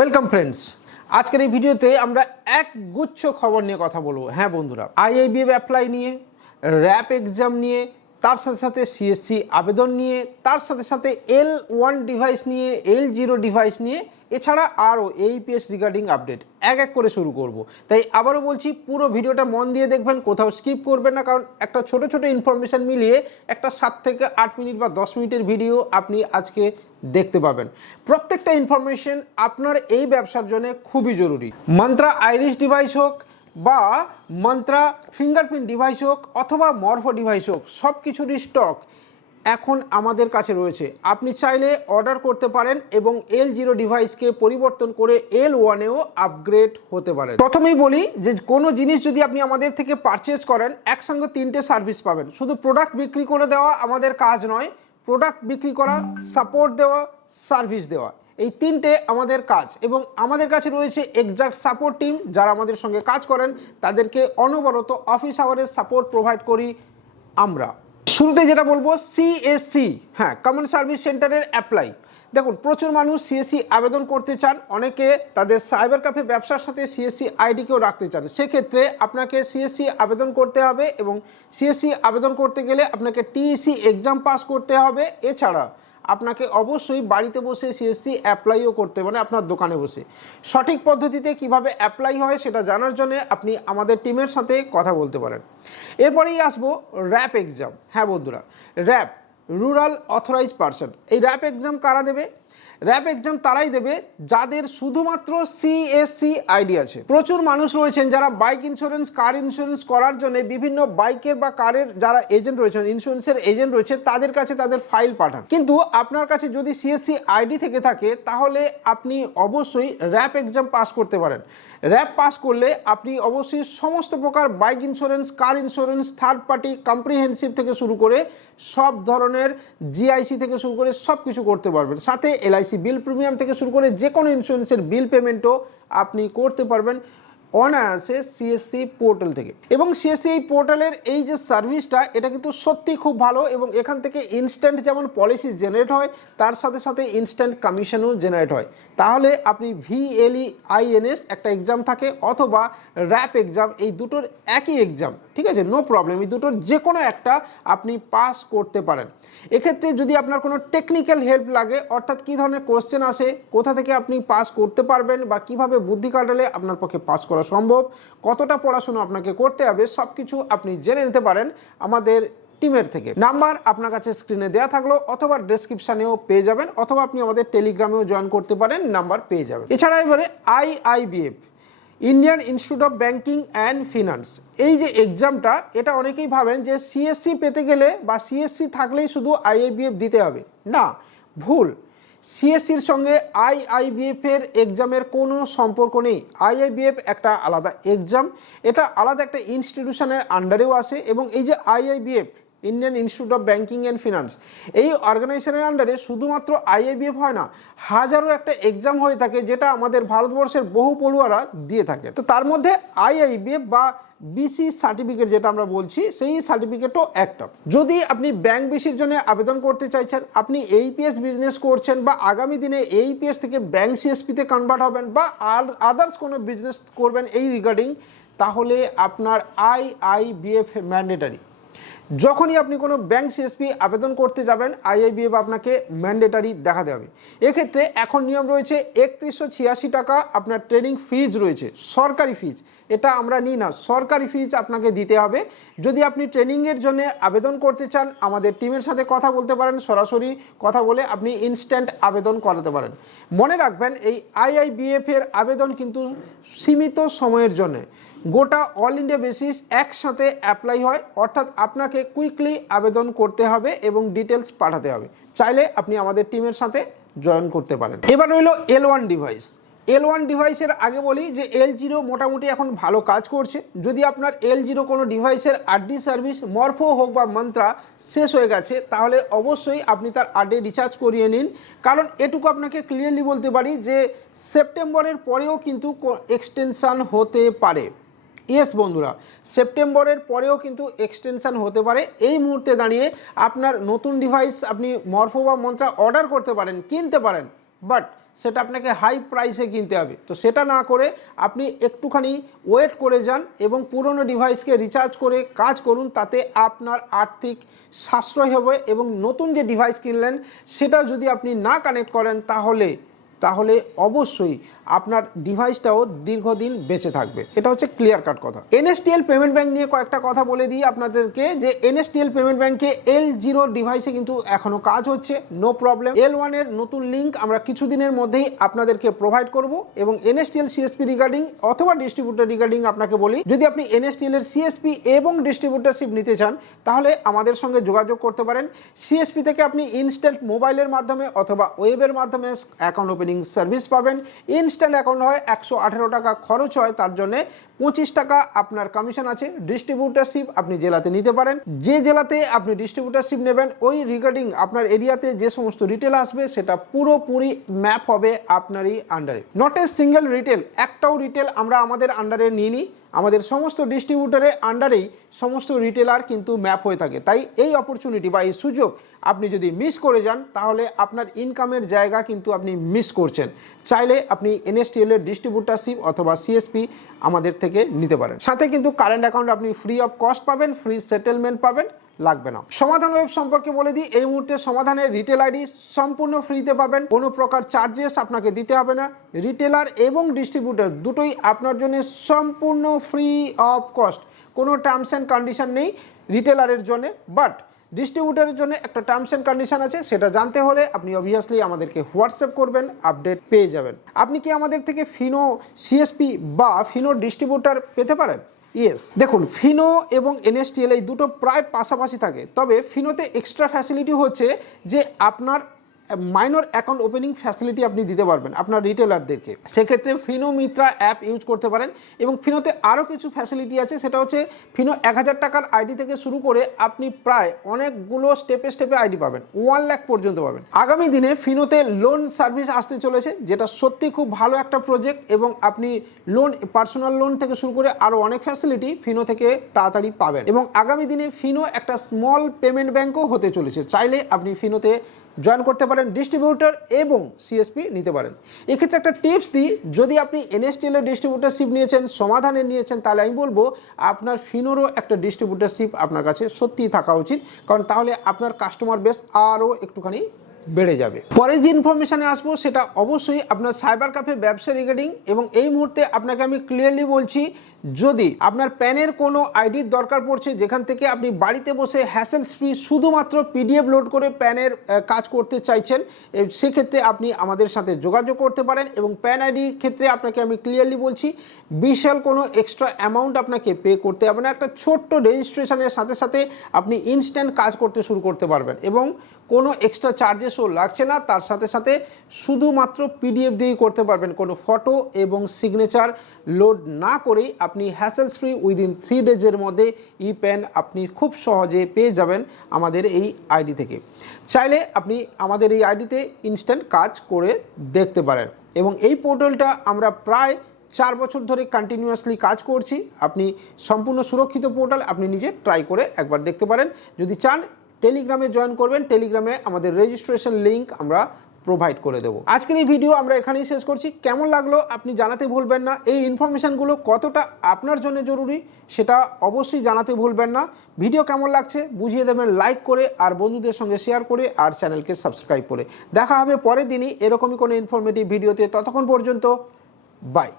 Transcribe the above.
Welcome friends আজকের এই ভিডিওতে আমরা এক গুচ্ছ খবর নিয়ে কথা বলব। হ্যাঁ বন্ধুরা আইআইবিএফ অ্যাপ্লাই নিয়ে র্যাপ এক্সাম নিয়ে, তার সাথে সাথে সিএসসি আবেদন নিয়ে, তার সাথে সাথে এল ওয়ান ডিভাইস নিয়ে এল জিরো ডিভাইস নিয়ে এছাড়া আরও এইপিএস রিগার্ডিং আপডেট এক এক করে শুরু করব। তাই আবারও বলছি, পুরো ভিডিওটা মন দিয়ে দেখবেন, কোথাও স্কিপ করবেন না, কারণ একটা ছোট ছোট ইনফরমেশন মিলিয়ে একটা সাত থেকে আট মিনিট বা দশ মিনিটের ভিডিও আপনি আজকে দেখতে পাবেন। প্রত্যেকটা ইনফরমেশন আপনার এই ব্যবসার জন্য খুবই জরুরি। মন্ত্রা আইরিশ ডিভাইস হোক বা মন্ত্রা ফিঙ্গারপ্রিন্ট ডিভাইস হোক অথবা মরফো ডিভাইস হোক সব কিছুরই স্টক এখন আমাদের কাছে রয়েছে। আপনি চাইলে অর্ডার করতে পারেন এবং এল জিরো ডিভাইসকে পরিবর্তন করে এল ওয়ানেও আপগ্রেড হতে পারেন। প্রথমেই বলি যে কোনো জিনিস যদি আপনি আমাদের থেকে পারচেজ করেন, একসঙ্গে তিনটে সার্ভিস পাবেন। শুধু প্রোডাক্ট বিক্রি করে দেওয়া আমাদের কাজ নয় প্রোডাক্ট বিক্রি করা সাপোর্ট দেওয়া সার্ভিস দেওয়া, এই তিনটে আমাদের কাজ। এবং আমাদের কাছে রয়েছে এক্সাক্ট সাপোর্ট টিম যারা আমাদের সঙ্গে কাজ করেন, তাদেরকে অনবরত অফিস আওয়ারের সাপোর্ট প্রোভাইড করি আমরা। শুরুতে যেটা বলব সিএসসি হ্যাঁ কমন সার্ভিস সেন্টারের অ্যাপ্লাই দেখুন, প্রচুর মানুষ সিএসসি আবেদন করতে চান, অনেকে তাদের সাইবার ক্যাফে ব্যবসার সাথে সিএসসি আইডিকেও রাখতে চান। সেক্ষেত্রে আপনাকে সিএসসি আবেদন করতে হবে এবং সিএসসি আবেদন করতে গেলে আপনাকে টিইসি এক্সাম পাস করতে হবে। এছাড়া আপনাকে অবশ্যই বাড়িতে বসে সিএসসি অ্যাপ্লাইও করতে মানে আপনার দোকানে বসে। সঠিক পদ্ধতিতে কীভাবে অ্যাপ্লাই হয় সেটা জানার জন্য আপনি আমাদের টিমের সাথে কথা বলতে পারেন। এরপরেই আসব র্যাপ এক্সাম হ্যাঁ বন্ধুরা র্যাপ রুরাল অথরাইজ পার্সন এই র্যাপ এক্সাম কারা দেবে? র্যাপ এক্সাম তারাই দেবে, যাদের শুধুমাত্র সিএসসি আইডি আছে। প্রচুর মানুষ রয়েছেন যারা বাইক ইন্স্যুরেন্স কার ইন্স্যুরেন্স করার জন্য বিভিন্ন বাইকের বা কারের যারা এজেন্ট রয়েছেন ইন্স্যুরেন্সের এজেন্ট রয়েছে তাদের কাছে তাদের ফাইল পাঠান। কিন্তু আপনার কাছে যদি সিএসসি আইডি থেকে থাকে, তাহলে আপনি অবশ্যই র্যাপ এক্সাম পাস করতে পারেন। র্যাপ পাস করলে আপনি অবশ্যই সমস্ত প্রকার bike insurance car insurance third party comprehensive থেকে শুরু করে সব ধরনের জিআইসি থেকে শুরু করে সব কিছু করতে পারবেন। সাথে এলআইসি বিল প্রিমিয়াম থেকে শুরু করে যে কোনো ইন্স্যুরেন্সের বিল পেমেন্টও আপনি করতে পারবেন। অনায়াসে সিএসসি পোর্টাল থেকে। এবং সিএসসি এই পোর্টালের এই যে সার্ভিসটা এটা কিন্তু সত্যি খুব ভালো এবং এখান থেকে ইনস্ট্যান্ট যেমন পলিসি জেনারেট হয়, তার সাথে সাথে ইনস্ট্যান্ট কমিশনও জেনারেট হয়। তাহলে আপনি ভিএলই আইএনএস একটা এক্সাম থাকে অথবা র্যাপ এক্সাম এই দুটোর একই এক্সাম ঠিক আছে? নো প্রবলেম এই দুটোর যে কোনো একটা আপনি পাস করতে পারেন। এক্ষেত্রে যদি আপনার কোনো টেকনিক্যাল হেল্প লাগে, অর্থাৎ কী ধরনের কোশ্চেন আসে, কোথা থেকে আপনি পাস করতে পারবেন বা কীভাবে বুদ্ধি কাটালে আপনার পক্ষে পাস করা সম্ভব, কতটা পড়াশুনো আপনাকে করতে হবে সব কিছু আপনি জেনে নিতে পারেন আমাদের টিমের থেকে। নাম্বার আপনার কাছে স্ক্রিনে দেওয়া থাকল অথবা ডেসক্রিপশানেও পেয়ে যাবেন অথবা আপনি আমাদের টেলিগ্রামেও জয়েন করতে পারেন, নাম্বার পেয়ে যাবেন। এছাড়া এবারে IIBF Indian Institute of Banking and Finance এই যে এক্সামটা এটা অনেকেই ভাবেন যে সিএসসি পেতে গেলে বা সিএসসি থাকলেই শুধু আইআইবিএফ দিতে হবে। না, ভুল। সিএসসির সঙ্গে আইআইবিএফ এর এক্সামের কোনো সম্পর্ক নেই। আইআইবিএফ একটা আলাদা এক্সাম। এটা আলাদা একটা ইনস্টিটিউশনের আন্ডারেও আসে এবং এই যে IIBF Indian Institute of Banking and Finance এই অর্গানাইজেশনের আন্ডারে শুধুমাত্র আইআইবিএফ হয় না, হাজারো একটা এক্সাম হয়ে থাকে যেটা আমাদের ভারতবর্ষের বহু পড়ুয়ারা দিয়ে থাকে। তো তার মধ্যে আইআইবিএফ বা বিসি সার্টিফিকেট যেটা আমরা বলছি, সেই সার্টিফিকেটও একটা। যদি আপনি ব্যাংক বিসির জন্য আবেদন করতে চাইছেন, আপনি এইপিএস বিজনেস করছেন বা আগামী দিনে এইপিএস থেকে ব্যাংক সিএসপিতে কনভার্ট হবেন বা আদার্স কোনো বিজনেস করবেন এই রিগার্ডিং তাহলে আপনার আইআইবিএফ ম্যান্ডেটারি যখনই আপনি কোনো ব্যাংক সিএসপি আবেদন করতে যাবেন আইআইবিএফ আপনাকে ম্যান্ডেটারি দেখাতে হবে। এক্ষেত্রে এখন নিয়ম রয়েছে, একত্রিশশো ছিয়াশি টাকা আপনার ট্রেনিং ফিজ রয়েছে, সরকারি ফিজ এটা আমরা নিই না, সরকারি ফিজ আপনাকে দিতে হবে। যদি আপনি ট্রেনিংয়ের জন্য আবেদন করতে চান, আমাদের টিমের সাথে কথা বলতে পারেন, সরাসরি কথা বলে আপনি ইনস্ট্যান্ট আবেদন করাতে পারেন। মনে রাখবেন, এই আইআইবিএফ এর আবেদন কিন্তু সীমিত সময়ের জন্যে। গোটা অল ইন্ডিয়া বেসিস একসাথে অ্যাপ্লাই হয়, অর্থাৎ আপনাকে কুইকলি আবেদন করতে হবে এবং ডিটেলস পাঠাতে হবে। চাইলে আপনি আমাদের টিমের সাথে জয়েন করতে পারেন। এবার রইল L one device L one ডিভাইসের আগে বলি যে এল জিরো মোটামুটি এখন ভালো কাজ করছে। যদি আপনার এল জিরো কোনো ডিভাইসের আরডি সার্ভিস মরফো হোক বা মন্ত্রা শেষ হয়ে গেছে, তাহলে অবশ্যই আপনি তার আরডি রিচার্জ করিয়ে নিন। কারণ এটুকু আপনাকে ক্লিয়ারলি বলতে পারি যে সেপ্টেম্বরের পরেও কিন্তু এক্সটেনশান হতে পারে। ইয়েস বন্ধুরা সেপ্টেম্বরের পরেও কিন্তু এক্সটেনশান হতে পারে। এই মুহূর্তে দাঁড়িয়ে আপনার নতুন ডিভাইস আপনি মরফো বা মন্ত্রা অর্ডার করতে পারেন, কিনতে পারেন বাট সেটা আপনাকে হাই প্রাইসে কিনতে হবে। তো সেটা না করে আপনি একটুখানি ওয়েট করে যান এবং পুরনো ডিভাইসকে রিচার্জ করে কাজ করুন, তাতে আপনার আর্থিক সাশ্রয় হবে এবং নতুন যে ডিভাইস কিনলেন সেটা যদি আপনি না কানেক্ট করেন, তাহলে তাহলে অবশ্যই আপনার ডিভাইসটাও দীর্ঘদিন বেঁচে থাকবে। এটা হচ্ছে ক্লিয়ার কাট কথা। এনএসটিএল পেমেন্ট ব্যাংক নিয়ে কয়েকটা কথা বলে দিই আপনাদেরকে, যে এনএসটিএল পেমেন্ট ব্যাংকে এল জিরো ডিভাইসে কিন্তু এখনও কাজ হচ্ছে নো প্রবলেম এল ওয়ানের নতুন লিঙ্ক আমরা কিছুদিনের মধ্যেই আপনাদেরকে প্রোভাইড করব এবং এনএসটিএল সিএসপি রিগার্ডিং অথবা ডিস্ট্রিবিউটার রিগার্ডিং আপনাকে বলি, যদি আপনি এনএসটিএল এর সিএসপি এবং ডিস্ট্রিবিউটারশিপ নিতে চান, তাহলে আমাদের সঙ্গে যোগাযোগ করতে পারেন। সিএসপি থেকে আপনি ইনস্ট্যান্ট মোবাইলের মাধ্যমে অথবা ওয়েবের মাধ্যমে অ্যাকাউন্ট ওপেনিং সার্ভিস পাবেন। ইনস্ট্যান্ট অ্যাকাউন্ট হয় একশো আঠেরো টাকা খরচ হয় তার জন্য। পঁচিশ টাকা আপনার কমিশন আছে ডিস্ট্রিবিউটারশিপ আপনি জেলাতে নিতে পারেন। যে জেলাতে আপনি ডিস্ট্রিবিউটারশিপ নেবেন, ওই রিগার্ডিং আপনার এরিয়াতে যে সমস্ত রিটেল আসবে, সেটা পুরোপুরি ম্যাপ হবে আপনারই আন্ডারে নট এ সিঙ্গেল রিটেল একটাও রিটেল আমরা আমাদের আন্ডারে নিয়ে নিই আমাদের সমস্ত ডিস্ট্রিবিউটারের আন্ডারেই সমস্ত রিটেলার কিন্তু ম্যাপ হয়ে থাকে। তাই এই অপরচুনিটি বা এই সুযোগ আপনি যদি মিস করে যান, তাহলে আপনার ইনকামের জায়গা কিন্তু আপনি মিস করছেন। চাইলে আপনি এনএসটিএলের ডিস্ট্রিবিউটারশিপ অথবা সিএসপি আমাদের থেকে নিতে পারেন। সাথে কিন্তু কারেন্ট অ্যাকাউন্ট আপনি ফ্রি অফ কস্ট পাবেন ফ্রি সেটেলমেন্ট পাবেন, লাগবে না। সমাধান ওয়েব সম্পর্কে বলে দিই, এই মুহূর্তে সমাধানের রিটেল আইডি সম্পূর্ণ ফ্রিতে পাবেন। কোনো প্রকার চার্জেস আপনাকে দিতে হবে না। রিটেলার এবং ডিস্ট্রিবিউটর দুটোই আপনার জন্য সম্পূর্ণ ফ্রি অফ কস্ট কোনো টার্মস অ্যান্ড কন্ডিশন নেই রিটেলারের জন্য বাট ডিস্ট্রিবিউটারের জন্য একটা টার্মস অ্যান্ড কন্ডিশন আছে, সেটা জানতে হলে আপনি অবভিয়াসলি আমাদেরকে হোয়াটসঅ্যাপ করবেন আপডেট পেয়ে যাবেন। আপনি কি আমাদের থেকে ফিনো সিএসপি বা ফিনো ডিস্ট্রিবিউটার পেতে পারেন? ইয়েস দেখুন ফিনো এবং এনএসটিএল এই দুটো প্রায় পাশাপাশি থাকে, তবে ফিনোতে এক্সট্রা ফ্যাসিলিটি হচ্ছে যে আপনার মাইনর অ্যাকাউন্ট ওপেনিং ফ্যাসিলিটি আপনি দিতে পারবেন আপনার রিটেলারদেরকে সেক্ষেত্রে ফিনো মিত্রা অ্যাপ ইউজ করতে পারেন এবং ফিনোতে আরও কিছু ফ্যাসিলিটি আছে, সেটা হচ্ছে ফিনো এক হাজার টাকার আইডি থেকে শুরু করে আপনি প্রায় অনেকগুলো স্টেপে স্টেপে আইডি পাবেন ওয়ান লাখ পর্যন্ত পাবেন। আগামী দিনে ফিনোতে লোন সার্ভিস আসতে চলেছে, যেটা সত্যি খুব ভালো একটা প্রজেক্ট এবং আপনি লোন পার্সোনাল লোন থেকে শুরু করে আরও অনেক ফ্যাসিলিটি ফিনো থেকে তাড়াতাড়ি পাবেন। এবং আগামী দিনে ফিনো একটা স্মল পেমেন্ট ব্যাঙ্কও হতে চলেছে, চাইলে আপনি ফিনোতে জয়েন করতে পারেন ডিস্ট্রিবিউটার এবং সিএসপি নিতে পারেন। এক্ষেত্রে একটা টিপস দিই, যদি আপনি এনএসটিএলের ডিস্ট্রিবিউটারশিপ নিয়েছেন, সমাধানে নিয়েছেন, তাহলে আমি বলব আপনার ফিনোরও একটা ডিস্ট্রিবিউটারশিপ আপনার কাছে সত্যিই থাকা উচিত। কারণ তাহলে আপনার কাস্টমার বেস আরও একটুখানি বেড়ে যাবে। পরে যে ইনফরমেশানে আসব, সেটা অবশ্যই আপনার সাইবার ক্যাফে ব্যবসা রিগার্ডিং এবং এই মুহূর্তে আপনাকে আমি ক্লিয়ারলি বলছি, যদি আপনার প্যানের কোনো আইডির দরকার পড়ছে, যেখান থেকে আপনি বাড়িতে বসে হ্যাসেল ফ্রি শুধুমাত্র পিডিএফ লোড করে প্যানের কাজ করতে চাইছেন সেক্ষেত্রে আপনি আমাদের সাথে যোগাযোগ করতে পারেন এবং প্যান আইডির ক্ষেত্রে আপনাকে আমি ক্লিয়ারলি বলছি, বিশাল কোনো এক্সট্রা অ্যামাউন্ট আপনাকে পে করতে হবে না। একটা ছোট্ট রেজিস্ট্রেশনের সাথে সাথে আপনি ইনস্ট্যান্ট কাজ করতে শুরু করতে পারবেন এবং কোনো এক্সট্রা চার্জেসও লাগছে না। তার সাথে সাথে শুধুমাত্র পিডিএফ দিয়েই করতে পারবেন কোনো ফটো এবং সিগনেচার লোড না করেই আপনি হ্যাসেলস ফ্রি উইদিন থ্রি ডেজের মধ্যে ই প্যান আপনি খুব সহজে পেয়ে যাবেন আমাদের এই আইডি থেকে। চাইলে আপনি আমাদের এই আইডিতে ইনস্ট্যান্ট কাজ করে দেখতে পারেন এবং এই পোর্টালটা আমরা প্রায় চার বছর ধরে কন্টিনিউয়াসলি কাজ করছি। আপনি সম্পূর্ণ সুরক্ষিত পোর্টাল আপনি নিজে ট্রাই করে একবার দেখতে পারেন। যদি চান টেলিগ্রামে জয়েন করবেন, টেলিগ্রামে আমাদের রেজিস্ট্রেশন লিঙ্ক আমরা প্রোভাইড করে দেবো। আজকের এই ভিডিও আমরা এখানেই শেষ করছি। কেমন লাগল আপনি জানাতে ভুলবেন না। এই ইনফরমেশানগুলো কতটা আপনার জন্য জরুরি সেটা অবশ্যই জানাতে ভুলবেন না। ভিডিও কেমন লাগছে বুঝিয়ে দেবেন লাইক করে আর বন্ধুদের সঙ্গে শেয়ার করে আর চ্যানেলকে সাবস্ক্রাইব করে। দেখা হবে পরের দিনই এরকমই কোনো ইনফরমেটিভ ভিডিওতে ততক্ষণ পর্যন্ত বাই